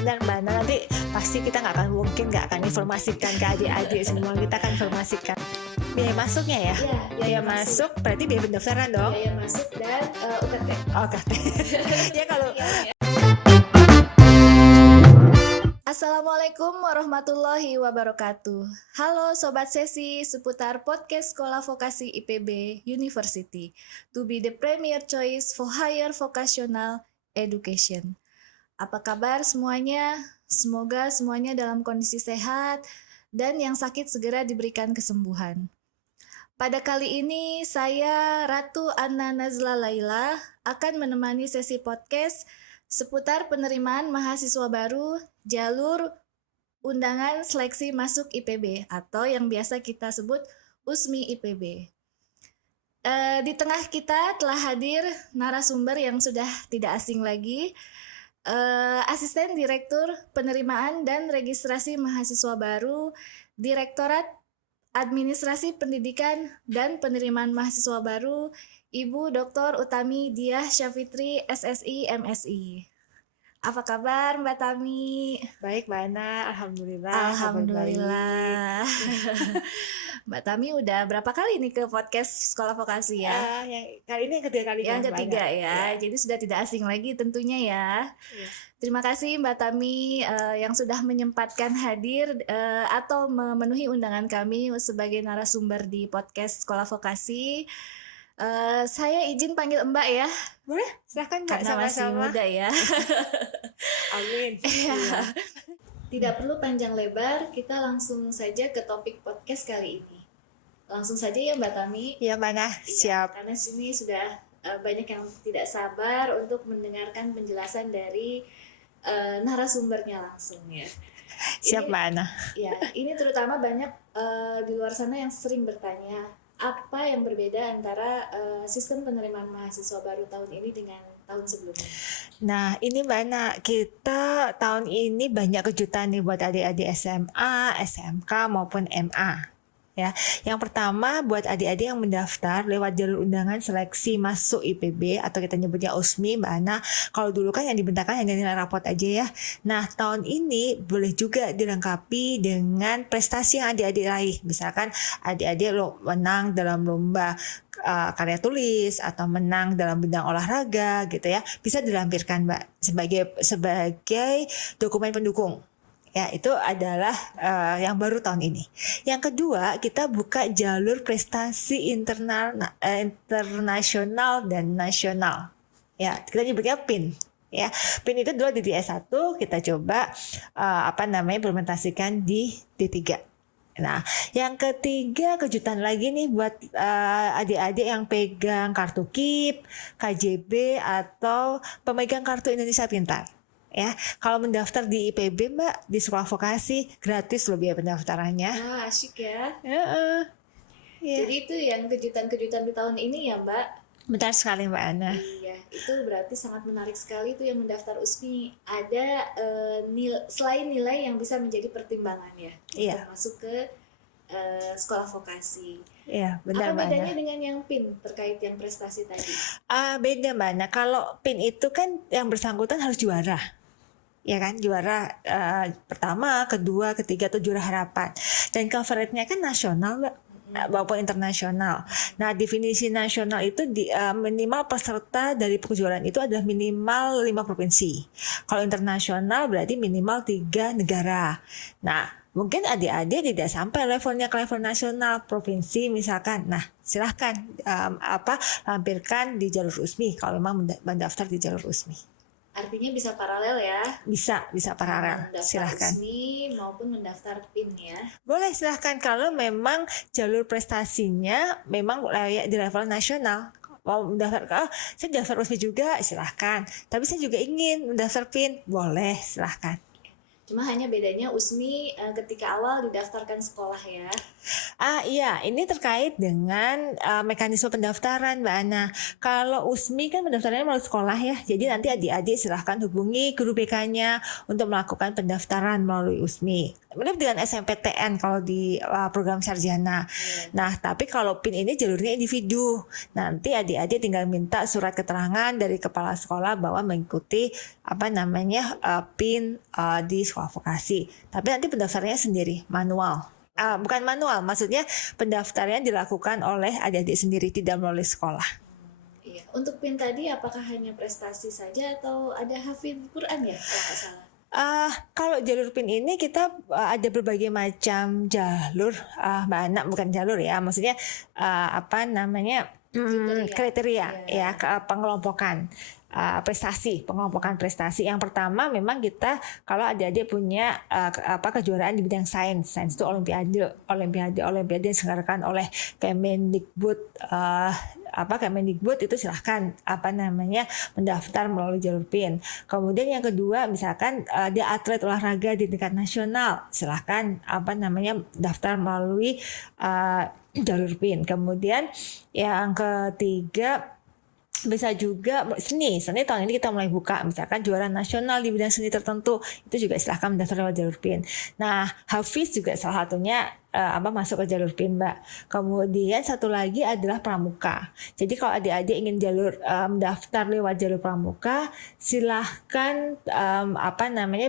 benar Mbak Ana, nanti pasti kita nggak akan informasikan ke adik-adik semua, kita akan informasikan biaya masuknya ya. Biaya masuk berarti biaya pendaftaran dong. Biaya masuk dan UKT. UKT. Ya kalau Assalamualaikum warahmatullahi wabarakatuh. Halo Sobat Sesi seputar podcast Sekolah Vokasi IPB University to be the premier choice for higher vocational education. Apa kabar semuanya? Semoga semuanya dalam kondisi sehat dan yang sakit segera diberikan kesembuhan. Pada kali ini saya Ratu Anna Nazla Laila akan menemani sesi podcast seputar penerimaan mahasiswa baru jalur undangan seleksi masuk IPB atau yang biasa kita sebut USMI IPB. Di tengah kita telah hadir narasumber yang sudah tidak asing lagi, Asisten Direktur Penerimaan dan Registrasi Mahasiswa Baru, Direktorat Administrasi Pendidikan dan Penerimaan Mahasiswa Baru, Ibu Dr. Utami Diah Syafitri, SSI, MSI. Apa kabar Mbak Tami? baik Mbak Ana, alhamdulillah. Alhamdulillah. Mbak Tami udah berapa kali nih ke podcast Sekolah Vokasi ya? Yang kali ini yang ketiga kali. Yang ketiga ya, jadi sudah tidak asing lagi tentunya ya. Terima kasih Mbak Tami yang sudah menyempatkan hadir atau memenuhi undangan kami sebagai narasumber di podcast Sekolah Vokasi. Saya izin panggil Mbak ya. Boleh, silahkan Mbak, karena masih muda ya. Amin. Tidak perlu panjang lebar, kita langsung saja ke topik podcast kali ini. Langsung saja ya Mbak Tami. Iya Mbak Ana, siap. Karena sini sudah banyak yang tidak sabar untuk mendengarkan penjelasan dari narasumbernya langsung ya. Siap Mbak Ana. Ya, ini terutama banyak di luar sana yang sering bertanya, apa yang berbeda antara sistem penerimaan mahasiswa baru tahun ini dengan tahun sebelumnya? Nah ini Mbak Ana, kita tahun ini banyak kejutan nih buat adik-adik SMA, SMK maupun MA. Ya, yang pertama buat adik-adik yang mendaftar lewat jalur undangan seleksi masuk IPB atau kita nyebutnya USMI Mbak Ana. Kalau dulu kan yang dibentangkan hanya nilai rapot aja ya. Nah tahun ini boleh juga dilengkapi dengan prestasi yang adik-adik raih. Misalkan adik-adik menang dalam lomba karya tulis atau menang dalam bidang olahraga gitu ya, bisa dilampirkan Mbak sebagai dokumen pendukung. Ya, itu adalah yang baru tahun ini. Yang kedua, kita buka jalur prestasi internasional dan nasional. Ya, kita nyebutnya PIN. Ya, PIN itu dulu di D1 kita coba implementasikan di D3. Nah, yang ketiga kejutan lagi nih buat adik-adik yang pegang kartu KIP, KJB atau pemegang kartu Indonesia Pintar. Ya, kalau mendaftar di IPB Mbak, di sekolah vokasi gratis loh biaya pendaftarannya. Wah, asyik ya. Yeah. Jadi itu yang kejutan-kejutan di tahun ini ya Mbak? Benar sekali Mbak Ana. Iya, itu berarti sangat menarik sekali itu yang mendaftar USMI. Ada selain nilai yang bisa menjadi pertimbangan ya, untuk masuk ke sekolah vokasi. Iya, benar Mbak Ana. Apa bedanya dengan yang PIN terkait yang prestasi tadi? Beda Mbak Ana. Kalau PIN itu kan yang bersangkutan harus juara. Ya kan, juara pertama, kedua, ketiga atau juara harapan. Dan coveragenya kan nasional Mbak, maupun internasional. Nah, definisi nasional itu minimal peserta dari kejuaraan itu adalah minimal 5 provinsi. Kalau internasional berarti minimal 3 negara. Nah, mungkin adik-adik tidak sampai levelnya ke level nasional, provinsi misalkan. Nah, silahkan lampirkan di jalur USMI kalau memang mendaftar di jalur USMI. Artinya bisa paralel ya? Bisa paralel. Silahkan. USMI maupun mendaftar PIN ya? Boleh silahkan kalau memang jalur prestasinya memang layak di level nasional. Mau mendaftar, saya daftar USMI juga silahkan. Tapi saya juga ingin mendaftar PIN, boleh silahkan. Cuma hanya bedanya USMI ketika awal didaftarkan sekolah ya. Iya, ini terkait dengan mekanisme pendaftaran Mbak Ana. Kalau USMI kan pendaftarannya melalui sekolah ya. Jadi nanti adik-adik silahkan hubungi guru BK-nya untuk melakukan pendaftaran melalui USMI. mirip dengan SMPTN kalau di program sarjana. Nah, tapi kalau PIN ini jalurnya individu. Nanti adik-adik tinggal minta surat keterangan dari kepala sekolah bahwa mengikuti PIN di sekolah vokasi. Tapi nanti pendaftarannya sendiri, manual. Bukan manual, maksudnya pendaftarannya dilakukan oleh adik-adik sendiri, tidak melalui sekolah. Iya. Untuk PIN tadi apakah hanya prestasi saja atau ada hafidz Quran ya kalau nggak salah? Kalau jalur PIN ini kita ada berbagai macam jalur, Mbak Ana, bukan jalur ya, maksudnya kriteria ya, pengelompokan pengelompokan prestasi. Yang pertama memang kita kalau adik-adik punya kejuaraan di bidang sains itu olimpiade yang diselenggarakan oleh Kemendikbud. Kemendikbud itu silahkan mendaftar melalui jalur PIN. Kemudian yang kedua misalkan dia atlet olahraga di tingkat nasional, silahkan daftar melalui jalur PIN. Kemudian yang ketiga bisa juga seni tahun ini kita mulai buka, misalkan juara nasional di bidang seni tertentu, itu juga silahkan mendaftar lewat jalur PIN. Nah, Hafiz juga salah satunya masuk ke jalur PIN, Mbak. Kemudian satu lagi adalah pramuka. Jadi kalau adik-adik ingin mendaftar lewat jalur pramuka, silahkan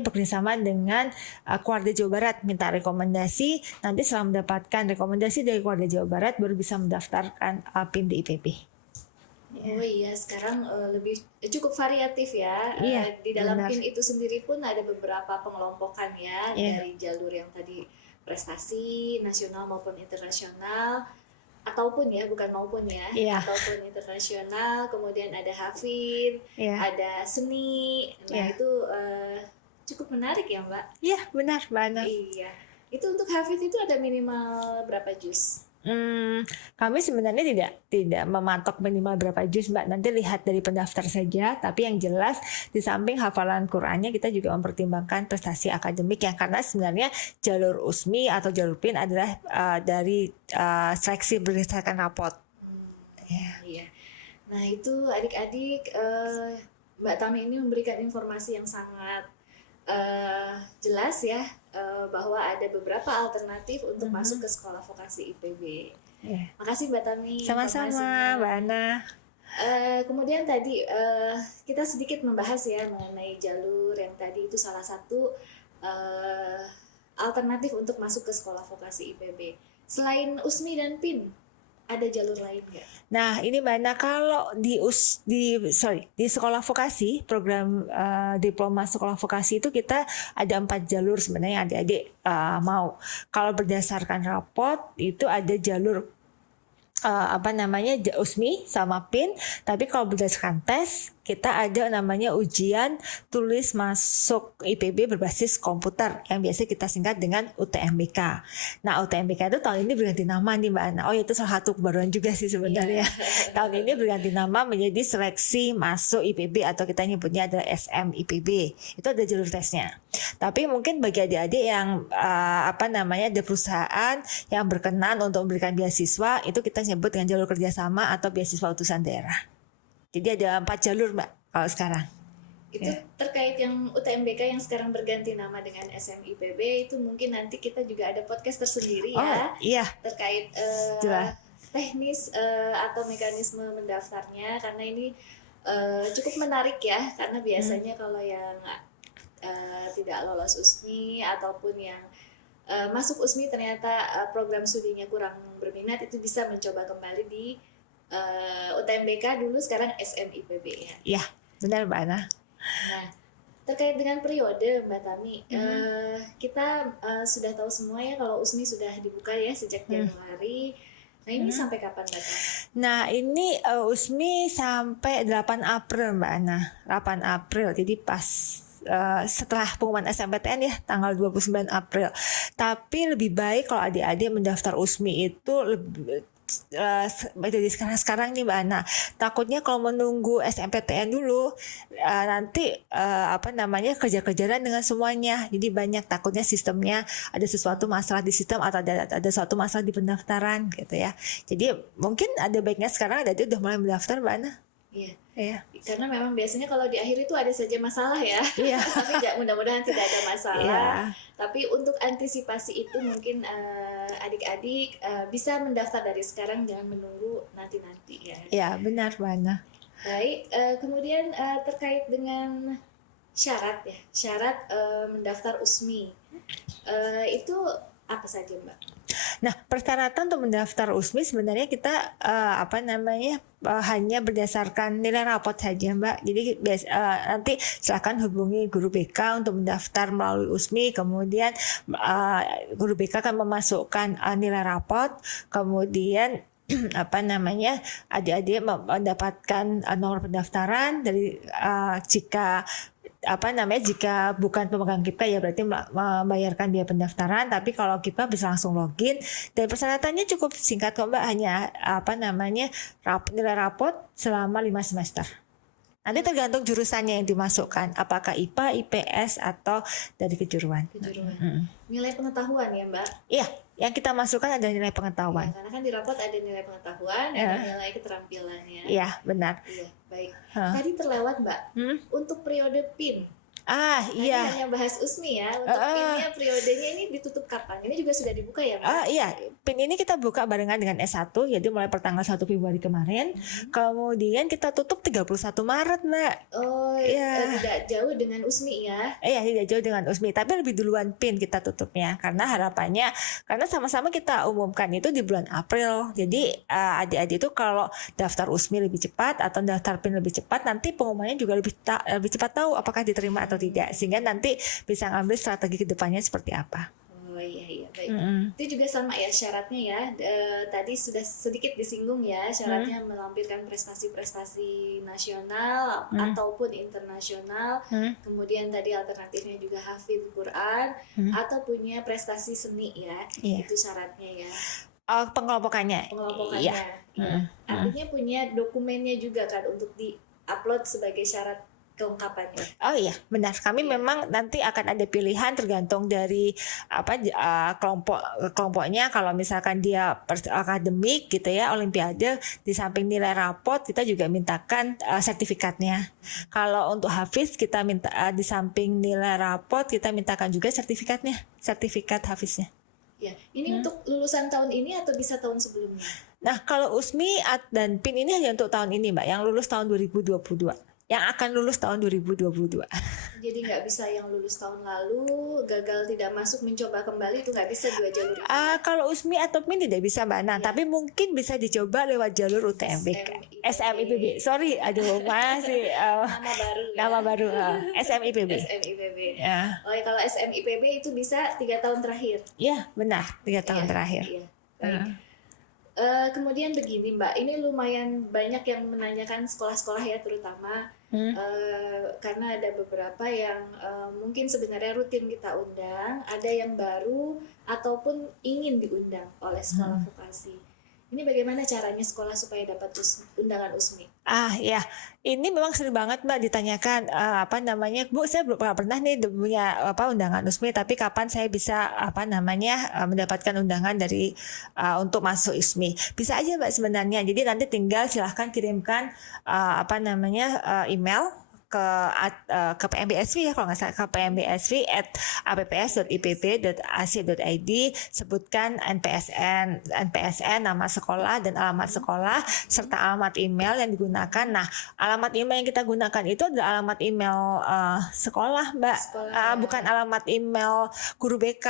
bekerjasama dengan Keluarga Jawa Barat, minta rekomendasi. Nanti setelah mendapatkan rekomendasi dari Keluarga Jawa Barat baru bisa mendaftarkan PIN di IPB. Oh iya, sekarang lebih cukup variatif ya. Di dalam benar. PIN itu sendiri pun ada beberapa pengelompokan ya, dari jalur yang tadi prestasi nasional maupun internasional, ataupun ataupun internasional. Kemudian ada hafidz, ada seni. Nah itu cukup menarik ya, Mbak. Iya, benar, Mbak Ana. Iya. Itu untuk hafidz itu ada minimal berapa juz? Kami sebenarnya tidak mematok minimal berapa juz, Mbak. Nanti lihat dari pendaftar saja. Tapi yang jelas di samping hafalan Qurannya kita juga mempertimbangkan prestasi akademik, yang karena sebenarnya jalur USMI atau jalur PIN adalah dari seleksi berdasarkan rapot. Iya. Nah itu adik-adik, Mbak Tami ini memberikan informasi yang sangat jelas ya, bahwa ada beberapa alternatif untuk masuk ke sekolah vokasi IPB. Makasih Mbak Tami. Sama-sama Mbak Ana. Kemudian tadi kita sedikit membahas ya mengenai jalur yang tadi itu salah satu alternatif untuk masuk ke sekolah vokasi IPB. Selain USMI dan PIN, ada jalur lain nggak? Nah ini Mbak Ana, kalau di sekolah vokasi, program diploma sekolah vokasi itu kita ada 4 jalur sebenarnya adik-adik mau. Kalau berdasarkan rapot itu ada jalur USMI sama PIN, tapi kalau berdasarkan tes kita ada namanya ujian tulis masuk IPB berbasis komputer yang biasa kita singkat dengan UTMBK. Nah UTMBK itu tahun ini berganti nama nih Mbak Ana. Itu salah satu kebaruan juga sih sebenarnya. Tahun ini berganti nama menjadi seleksi masuk IPB atau kita nyebutnya adalah SMIPB. Itu ada jalur tesnya. Tapi mungkin bagi adik-adik yang ada perusahaan yang berkenan untuk memberikan beasiswa, itu kita sebut dengan jalur kerjasama atau beasiswa utusan daerah. Jadi ada 4 jalur Mbak kalau sekarang. Itu terkait yang UTMBK yang sekarang berganti nama dengan SMIPB, itu mungkin nanti kita juga ada podcast tersendiri terkait teknis atau mekanisme mendaftarnya, karena ini cukup menarik ya, karena biasanya kalau yang tidak lolos USMI ataupun yang masuk USMI ternyata program studinya kurang berminat, itu bisa mencoba kembali di UTMBK dulu, sekarang SMIPB ya. Iya, benar Mbak Ana. Nah, terkait dengan periode Mbak Tami, kita sudah tahu semua ya kalau USMI sudah dibuka ya sejak Januari. Nah ini sampai kapan Mbak Tami? Nah ini USMI sampai 8 April Mbak Ana. 8 April, jadi pas setelah pengumuman SMPTN ya tanggal 29 April. Tapi lebih baik kalau adik-adik mendaftar USMI itu dari sekarang nih Mbak Ana. Takutnya kalau menunggu SMPTN dulu nanti kejar-kejaran dengan semuanya. Jadi banyak takutnya sistemnya ada sesuatu masalah di sistem atau ada suatu masalah di pendaftaran gitu ya. Jadi mungkin ada baiknya sekarang adik-adik udah mulai mendaftar Mbak Ana. Iya. Ya. Karena memang biasanya kalau di akhir itu ada saja masalah ya. Iya. Tapi mudah-mudahan tidak ada masalah. Iya. Tapi untuk antisipasi itu mungkin adik-adik bisa mendaftar dari sekarang, jangan menunggu nanti-nanti ya. Ya, benar Mbak Ana. Baik, kemudian terkait dengan syarat ya, syarat mendaftar USMI itu apa saja Mbak? Nah, persyaratan untuk mendaftar USMI sebenarnya kita hanya berdasarkan nilai rapot saja, Mbak. Jadi nanti silakan hubungi guru BK untuk mendaftar melalui USMI. Kemudian guru BK akan memasukkan nilai rapot. Kemudian adik-adik mendapatkan nomor pendaftaran dari jika bukan pemegang KIPKA ya berarti membayarkan biaya pendaftaran, tapi kalau KIPKA bisa langsung login dan persyaratannya cukup singkat kok Mbak, hanya nilai rapot selama 5 semester. Nanti tergantung jurusannya yang dimasukkan, apakah IPA, IPS atau dari kejuruan. Nilai pengetahuan ya Mbak? Iya, yang kita masukkan ada nilai pengetahuan. Ya, karena kan di rapot ada nilai pengetahuan, ada nilai keterampilannya. Iya, benar. Iya, baik. Tadi terlewat Mbak, untuk periode PIN. Iya. Ini hanya bahas USMI ya. Untuk PIN-nya periodenya ini ditutup kapan? Ini juga sudah dibuka ya Mbak? Iya, PIN ini kita buka barengan dengan S1, jadi mulai pertanggal 1 Februari kemarin. Kemudian kita tutup 31 Maret, Mbak. Oh, tidak jauh dengan USMI ya? Iya, tidak jauh dengan USMI, tapi lebih duluan PIN kita tutupnya. Karena harapannya, karena sama-sama kita umumkan itu di bulan April. Jadi adik-adik itu kalau daftar USMI lebih cepat atau daftar PIN lebih cepat, nanti pengumumannya juga lebih cepat tahu apakah diterima atau tidak, sehingga nanti bisa ngambil strategi kedepannya seperti apa. Oh iya baik. Itu juga sama ya syaratnya ya. Tadi sudah sedikit disinggung ya, syaratnya melampirkan prestasi-prestasi nasional ataupun internasional. Kemudian tadi alternatifnya juga hafidz Quran atau punya prestasi seni ya. Itu syaratnya ya. Pengelompokannya. Iya. Artinya punya dokumennya juga kan untuk di-upload sebagai syarat kelengkapannya. Oh iya, benar. Kami memang nanti akan ada pilihan tergantung dari kelompoknya. Kalau misalkan dia akademik gitu ya, olimpiade, di samping nilai rapot kita juga mintakan sertifikatnya. Kalau untuk hafiz kita minta di samping nilai rapot kita mintakan juga sertifikatnya, sertifikat hafiznya. Ya, ini untuk lulusan tahun ini atau bisa tahun sebelumnya? Nah, kalau USMI dan PIN ini hanya untuk tahun ini, Mbak, yang lulus tahun 2022. Yang akan lulus tahun 2022. Jadi nggak bisa yang lulus tahun lalu, gagal tidak masuk, mencoba kembali, itu nggak bisa 2 jalur itu? Kalau USMI atau PIN tidak bisa Mbak Ana, tapi mungkin bisa dicoba lewat jalur UTMB. SMIPB. Sorry, aduh masih nama baru SMIPB. SMIPB. Ya. Oh, kalau SMIPB itu bisa 3 tahun terakhir. Iya, benar, 3 tahun terakhir. Iya. Baik. Kemudian begini Mbak, ini lumayan banyak yang menanyakan sekolah-sekolah ya terutama karena ada beberapa yang mungkin sebenarnya rutin kita undang, ada yang baru ataupun ingin diundang oleh sekolah vokasi. Ini bagaimana caranya sekolah supaya dapat undangan USMI? Ya, ini memang sering banget Mbak ditanyakan Bu, saya belum pernah nih punya undangan USMI, tapi kapan saya bisa mendapatkan undangan dari untuk masuk USMI? Bisa aja Mbak sebenarnya. Jadi nanti tinggal silahkan kirimkan email ke PMBSV ya, kalau nggak salah, ke pmbsv@apps.ipb.ac.id, sebutkan NPSN, nama sekolah dan alamat sekolah serta alamat email yang digunakan. Nah, alamat email yang kita gunakan itu adalah alamat email sekolah, Mbak. Bukan alamat email guru BK.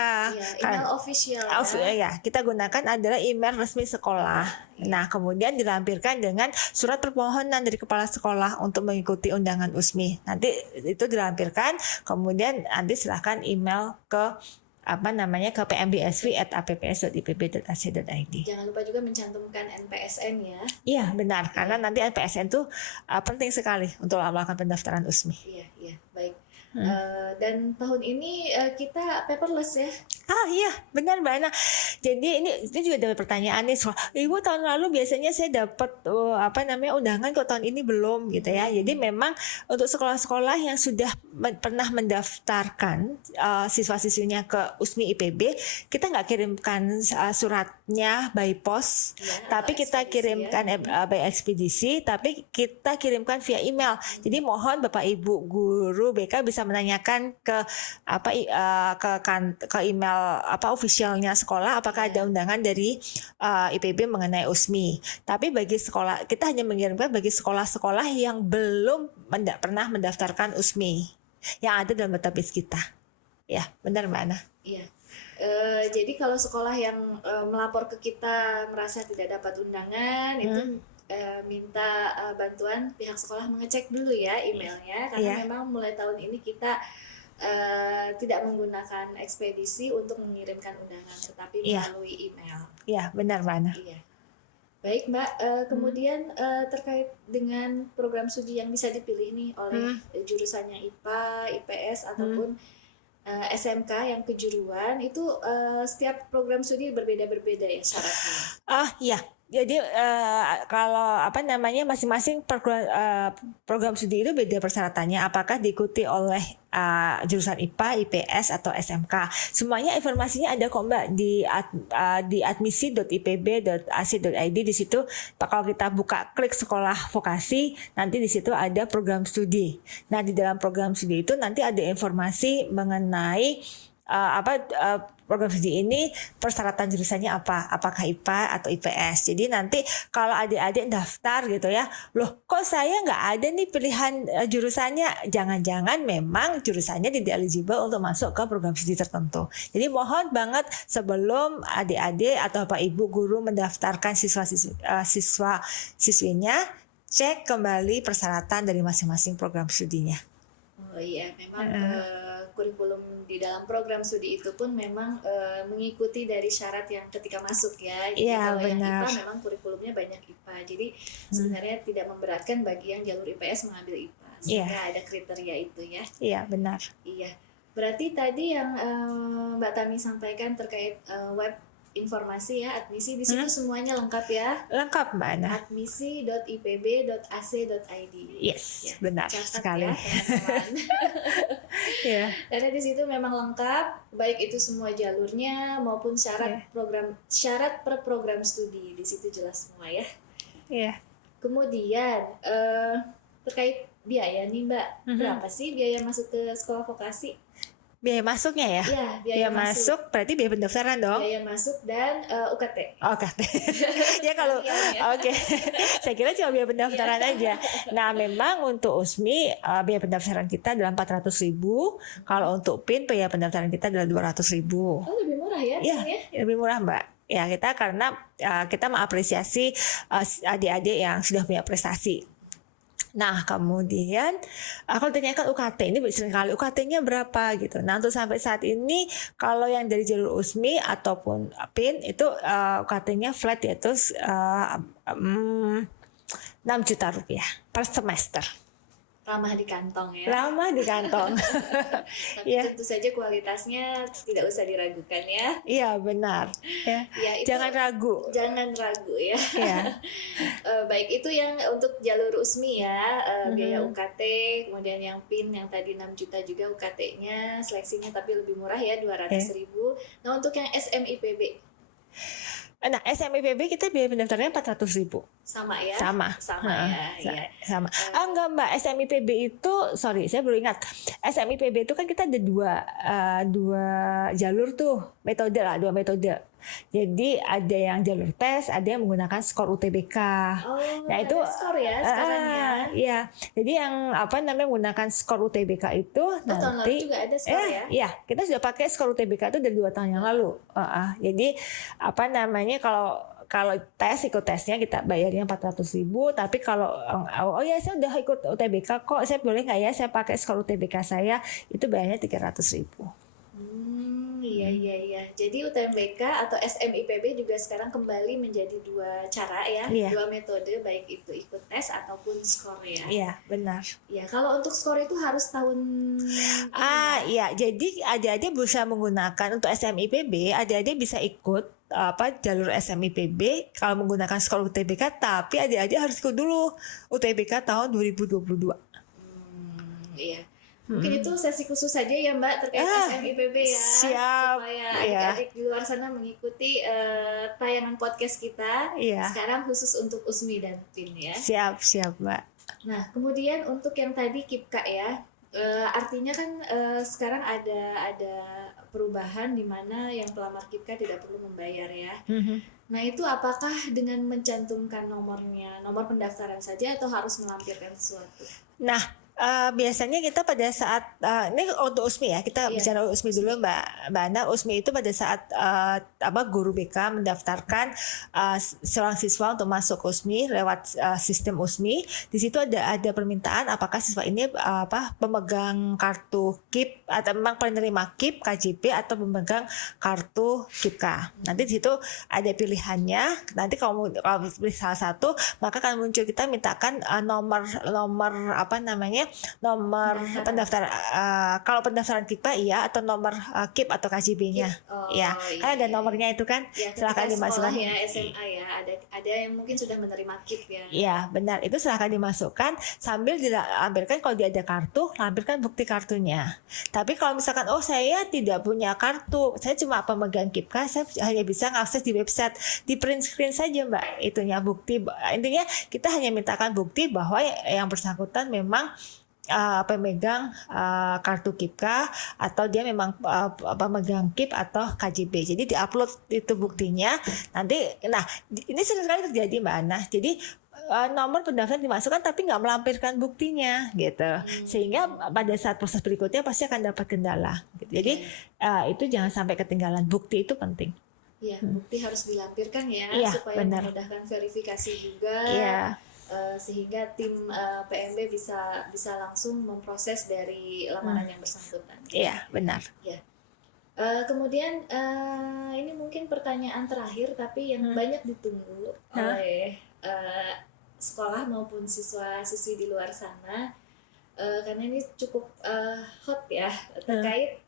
Email official. Ya, kita gunakan adalah email resmi sekolah. Nah, kemudian dilampirkan dengan surat permohonan dari kepala sekolah untuk mengikuti undangan USMI. Nanti itu dilampirkan, kemudian nanti silahkan email ke ke pmbsv@apps.ipb.ac.id. Jangan lupa juga mencantumkan NPSN ya. Iya, benar. Karena nanti NPSN itu penting sekali untuk melakukan pendaftaran USMI. Iya, baik. Dan tahun ini kita paperless ya. Iya, benar Mbak Ana. Jadi ini juga ada pertanyaan nih soal, Ibu tahun lalu biasanya saya dapat undangan kok tahun ini belum gitu ya. Jadi memang untuk sekolah-sekolah yang sudah pernah mendaftarkan siswa-siswinya ke USMI IPB, kita nggak kirimkan suratnya by post, tapi kita kirimkan by ekspedisi, tapi kita kirimkan via email. Jadi mohon Bapak Ibu guru BK bisa menanyakan ke ke email officialnya sekolah apakah ada undangan dari IPB mengenai USMI. Tapi bagi sekolah kita hanya mengirimkan bagi sekolah-sekolah yang belum pernah mendaftarkan USMI yang ada dalam database kita. Ya, benar Mbak Ana. Iya. Jadi kalau sekolah yang melapor ke kita merasa tidak dapat undangan itu minta bantuan pihak sekolah mengecek dulu ya emailnya karena memang mulai tahun ini kita tidak menggunakan ekspedisi untuk mengirimkan undangan, tetapi melalui email. Iya, benar Mbak Ana. Iya. Baik Mbak, kemudian terkait dengan program studi yang bisa dipilih nih oleh jurusannya IPA, IPS ataupun SMK yang kejuruan itu setiap program studi berbeda-berbeda ya syaratnya. Iya. Jadi kalau masing-masing program studi itu beda persyaratannya. Apakah diikuti oleh jurusan IPA, IPS atau SMK? Semuanya informasinya ada kok Mbak di admisi.ipb.ac.id. Di situ kalau kita buka klik sekolah vokasi, nanti di situ ada program studi. Nah di dalam program studi itu nanti ada informasi mengenai program studi ini persyaratan jurusannya apa, apakah IPA atau IPS. Jadi nanti kalau adik-adik daftar gitu ya, loh kok saya nggak ada nih pilihan jurusannya, jangan-jangan memang jurusannya tidak eligible untuk masuk ke program studi tertentu. Jadi mohon banget sebelum adik-adik atau Bapak Ibu guru mendaftarkan siswa-siswinya, cek kembali persyaratan dari masing-masing program studinya. Oh iya, memang kurikulum di dalam program studi itu pun memang mengikuti dari syarat yang ketika masuk ya. Jadi kalau yang IPA memang kurikulumnya banyak IPA. Jadi sebenarnya tidak memberatkan bagi yang jalur IPS mengambil IPA. Sehingga ada kriteria itu ya. Iya, benar. Iya. Berarti tadi yang Mbak Tami sampaikan terkait web informasi ya, admisi di situ semuanya lengkap ya. Lengkap Mbak Ana. admisi.ipb.ac.id. Yes, ya, benar sekali. Ya, teman-teman. Yeah. Karena di situ memang lengkap, baik itu semua jalurnya maupun syarat per program studi di situ jelas semua ya. Iya. Kemudian terkait biaya nih Mbak, berapa sih biaya masuk ke sekolah vokasi? Biaya masuknya ya? Iya, biaya masuk berarti biaya pendaftaran dong? Biaya masuk dan UKT. UKT. Ya kalau oke. Saya kira cuma biaya pendaftaran aja. Nah, memang untuk USMI biaya pendaftaran kita adalah 400.000. Kalau untuk PIN biaya pendaftaran kita adalah 200.000. Oh, lebih murah ya? Iya, lebih murah Mbak. Ya, kita karena kita mengapresiasi adik-adik yang sudah punya prestasi. Nah kemudian kalau ditanyakan UKT ini seringkali UKT-nya berapa gitu. Nah untuk sampai saat ini kalau yang dari jalur USMI ataupun PIN itu UKT-nya flat yaitu 6 juta rupiah per semester. Ramah di kantong ya. Ramah di kantong. Tapi tentu saja kualitasnya tidak usah diragukan ya. Iya benar. Ya, itu, jangan ragu. Jangan ragu ya. Ya. Baik itu yang untuk jalur USMI ya, biaya UKT, kemudian yang PIN yang tadi 6 juta juga UKT-nya, seleksinya tapi lebih murah ya 200.000. Nah untuk yang SMIPB. Nah, SMIPB kita biaya pendaftarannya 400.000. Sama ya? Sama ya. Sama. Enggak Mbak, SMIPB itu, sorry saya baru ingat. SMIPB itu kan kita ada dua jalur tuh, dua metode. Jadi ada yang jalur tes, ada yang menggunakan skor UTBK. Oh, nah itu skor ya sekarang ya. Iya. Jadi yang menggunakan skor UTBK itu nanti tahun lalu juga ada skor ya? Iya, kita sudah pakai skor UTBK itu dari 2 tahun yang lalu. Jadi kalau tes ikut tesnya kita bayarnya 400.000, tapi kalau saya udah ikut UTBK kok, saya boleh nggak ya saya pakai skor UTBK saya, itu bayarnya 300.000. Iya Iya. Jadi UTMBK atau SMIPB juga sekarang kembali menjadi dua cara ya, Iya. dua metode, baik itu ikut tes ataupun skor ya. Iya, benar. Ya, kalau untuk skor itu harus tahun ini ya. Iya, jadi adik-adik bisa menggunakan untuk SMIPB, adik-adik bisa ikut jalur SMIPB kalau menggunakan skor UTBK, tapi adik-adik harus ikut dulu UTBK tahun 2022. Iya. Mungkin itu sesi khusus saja ya Mbak terkait SMIPB ya. Siap. Supaya Iya. adik-adik di luar sana mengikuti tayangan podcast kita. Iya. Sekarang khusus untuk USMI dan PIN ya. Siap, Mbak. Nah, kemudian untuk yang tadi KIPKA ya, artinya kan sekarang ada perubahan di mana yang pelamar KIPKA tidak perlu membayar ya. Nah, itu apakah dengan mencantumkan nomor pendaftaran saja atau harus melampirkan sesuatu? Nah, biasanya kita pada saat ini untuk USMI ya, kita bicara USMI dulu Mbak Ana. USMI itu pada saat guru BK mendaftarkan seorang siswa untuk masuk USMI lewat sistem USMI. Di situ ada permintaan apakah siswa ini pemegang kartu KIP atau memang penerima KIP, KJP atau pemegang kartu KIPKA. Nanti di situ ada pilihannya. Nanti kalau pilih salah satu, maka akan muncul kita mintakan nomor pendaftaran. Kalau pendaftaran KIPKA iya, atau nomor KIP atau KJB-nya. Ya, kan ada nomornya itu kan. Ya, silakan dimasukkan. Ya, SMA ya, ada yang mungkin sudah menerima KIP ya. Iya, benar. Itu silakan dimasukkan sambil dilampirkan kalau dia ada kartu, lampirkan bukti kartunya. Tapi kalau misalkan saya tidak punya kartu, saya cuma pemegang KIPKA, saya hanya bisa mengakses di website, di print screen saja Mbak. Itunya bukti. Intinya kita hanya mintakan bukti bahwa yang bersangkutan memang pemegang kartu KIPKA atau dia memang pemegang KIP atau KJB. Jadi diupload itu buktinya. Nanti, ini sering sekali terjadi Mbak Ana. Jadi nomor pendaftaran dimasukkan tapi nggak melampirkan buktinya gitu. Sehingga pada saat proses berikutnya pasti akan dapat kendala. Gitu. Jadi itu jangan sampai ketinggalan. Bukti itu penting. Iya, bukti harus dilampirkan ya, supaya memudahkan verifikasi juga. Iya. Sehingga tim PMB bisa langsung memproses dari lamaran yang bersangkutan. Iya, benar. Ya. Kemudian ini mungkin pertanyaan terakhir tapi yang banyak ditunggu oleh sekolah maupun siswa-siswi di luar sana, karena ini cukup hot ya terkait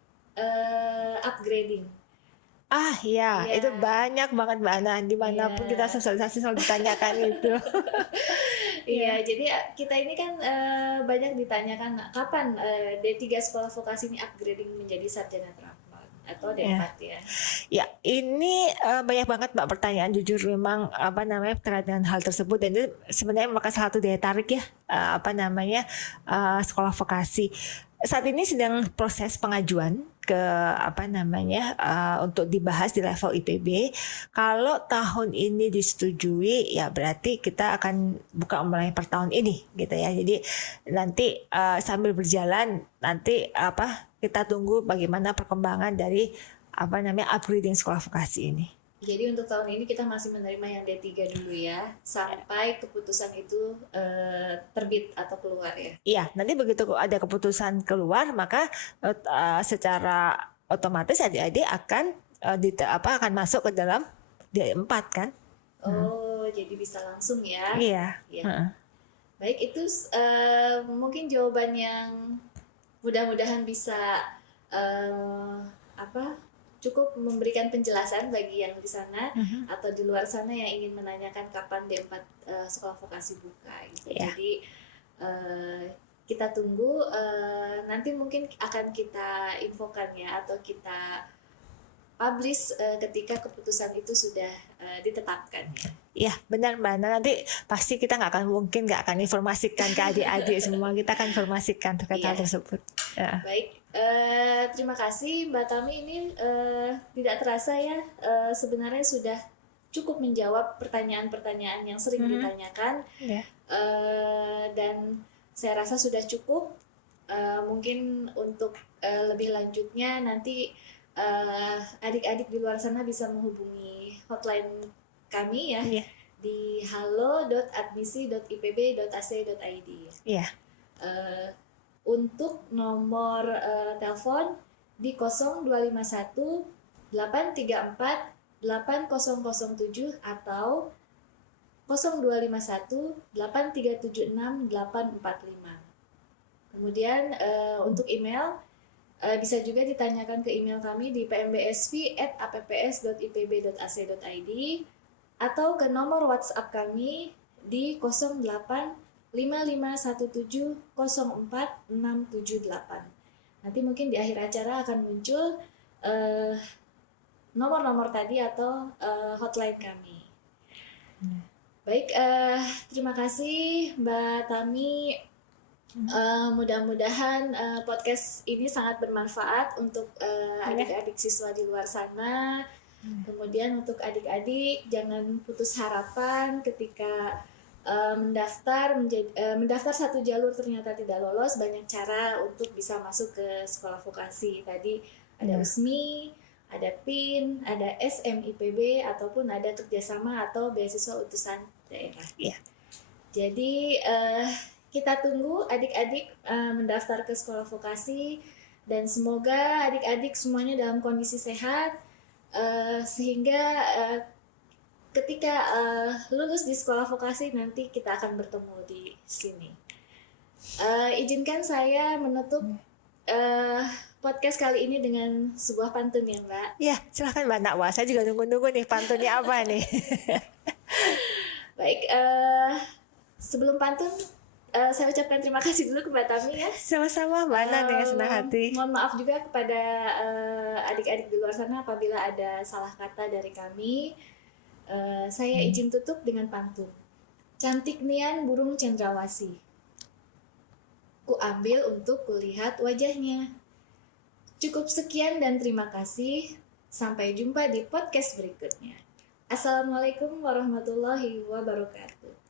upgrading. Iya, itu banyak banget Mbak Ana, dimanapun kita sosialisasi selalu ditanyakan itu. Iya, jadi kita ini kan banyak ditanyakan kapan D3 sekolah vokasi ini upgrading menjadi sarjana terapan atau D4 ya. Ya, ini banyak banget Mbak pertanyaan, jujur memang terkait dengan hal tersebut, dan itu sebenarnya merupakan salah satu daya tarik ya sekolah vokasi. Saat ini sedang proses pengajuan ke untuk dibahas di level IPB. Kalau tahun ini disetujui ya berarti kita akan buka mulai per tahun ini gitu ya. Jadi nanti sambil berjalan nanti kita tunggu bagaimana perkembangan dari upgrading sekolah vokasi ini. Jadi untuk tahun ini kita masih menerima yang D3 dulu ya, sampai keputusan itu terbit atau keluar ya. Iya, nanti begitu ada keputusan keluar, maka secara otomatis adik-adik akan masuk ke dalam D4 kan? Jadi bisa langsung ya. Iya. Baik, itu mungkin jawaban yang mudah-mudahan bisa cukup memberikan penjelasan bagi yang di sana atau di luar sana yang ingin menanyakan kapan D4 sekolah vokasi buka gitu. Jadi kita tunggu, nanti mungkin akan kita infokan ya atau kita publish ketika keputusan itu sudah ditetapkan ya. Iya benar Mbak Ana, nanti pasti kita nggak akan informasikan ke adik-adik semua, kita akan informasikan terkait hal tersebut. Baik, terima kasih Mbak Tami, ini tidak terasa ya sebenarnya sudah cukup menjawab pertanyaan-pertanyaan yang sering ditanyakan, dan saya rasa sudah cukup. Mungkin untuk lebih lanjutnya nanti adik-adik di luar sana bisa menghubungi hotline kami ya di halo.admisi.ipb.ac.id. Untuk nomor telepon di 0251 834 8007 atau 0251 8376 845. Kemudian untuk email bisa juga ditanyakan ke email kami di pmbsv@apps.ipb.ac.id atau ke nomor WhatsApp kami di 08 5517 04 678. Nanti mungkin di akhir acara akan muncul nomor-nomor tadi atau hotline kami. Baik, terima kasih Mbak Tami. Mudah-mudahan podcast ini sangat bermanfaat untuk adik-adik siswa di luar sana. Kemudian untuk adik-adik jangan putus harapan ketika mendaftar satu jalur ternyata tidak lolos. Banyak cara untuk bisa masuk ke sekolah vokasi. Tadi ada USMI, ada PIN, ada SMIPB, ataupun ada kerjasama atau beasiswa utusan daerah. Jadi kita tunggu adik-adik mendaftar ke sekolah vokasi, dan semoga adik-adik semuanya dalam kondisi sehat sehingga ketika lulus di sekolah vokasi nanti kita akan bertemu di sini. Izinkan saya menutup podcast kali ini dengan sebuah pantun ya Mbak. Ya, silahkan Mbak Nakwa. Saya juga nunggu-nunggu nih pantunnya apa nih. Baik, sebelum pantun saya ucapkan terima kasih dulu kepada Tami ya. Sama-sama Mbak Ana dengan senang hati. Mohon maaf juga kepada adik-adik di luar sana apabila ada salah kata dari kami. Saya izin tutup dengan pantun. Cantik nian burung cendrawasih, ku ambil untuk kulihat wajahnya. Cukup sekian dan terima kasih. Sampai jumpa di podcast berikutnya. Assalamualaikum warahmatullahi wabarakatuh.